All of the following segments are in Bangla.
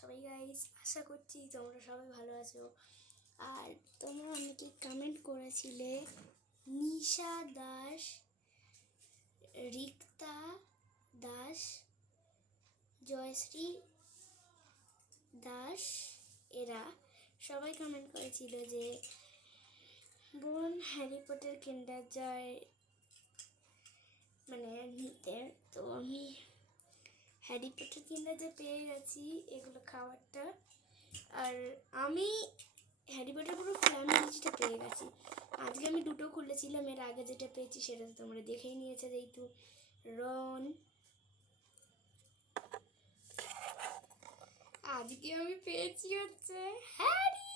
সবাই গাইস, আশা করছি তোমরা সবাই ভালো আছো। আর তোমরা অনেকে কমেন্ট করেছিলে নিশা দাস, রিক্তা দাস, জয়শ্রী দাস, এরা সবাই কমেন্ট করেছিল যে বোন হ্যারি পটার কিন্ডার জয় মানে নিতে। তো আমি হ্যারি পটার কিন্ডার জয় পেয়ে গেছি, এগুলো খাবারটা। আর আমি হ্যারি পটার পুরো ফ্যামিলিটা পেয়ে গেছি। আজকে আমি দুটো খুলেছিলাম, এর আগে যেটা পেয়েছি সেটা তো তোমরা দেখেই নিয়েছে, যেহেতু রন। আজকে আমি পেয়েছি হচ্ছে হ্যারি।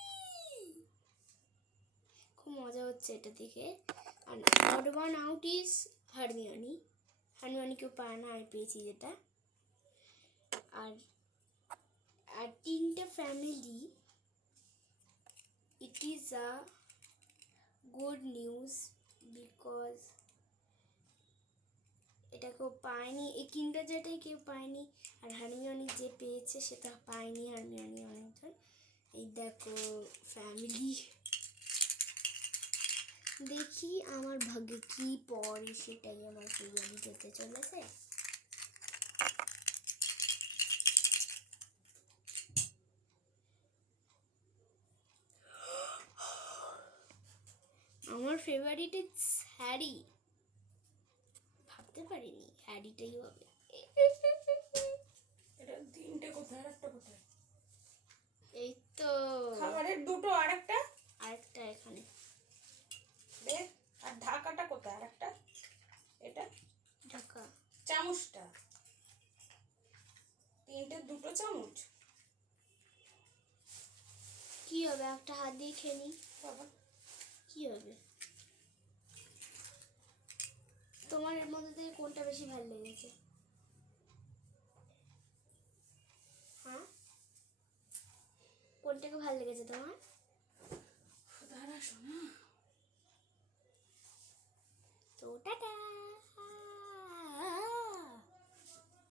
খুব মজা হচ্ছে এটা দেখে। আর অড ওয়ান আউট ইজ হারমিওনি। হারমিওনি কেউ পায় না, আমি পেয়েছি যেটা। আর আর তিনটে family, it is a good news because এটা কেউ পায়নি, এই কিন্ডার জয়টাই কেউ পায়নি। আর হারমিওনি যে পেয়েছে সেটা পায়নি হারমিওনি অনেকজন। এই দেখো ফ্যামিলি, দেখি আমার ভাগ্যে কি পড়ে, সেটাই আমার ফেভারিট হতে চলেছে। আমার ফেভারিট ইজ হ্যারি। ভাবতে পারিনি হ্যারিটাই হবে। এটা তিনটে কোথায়, আরেকটা কোথায়? এই তো খাবারের দুটো, আরেকটা এখানে। দেখ, আর ঢাকাটা কোথায়? আরেকটা এটা ঢাকা চামচটা, তিনটে দুটো চামচ। কি হবে, একটা হাত দিয়ে খেয়ে নি বাবা, কি হবে? তোমার এর মধ্যে থেকে কোনটা বেশি ভালো লেগেছে? হ্যাঁ, কোনটাকে ভালো লেগেছে তোমার?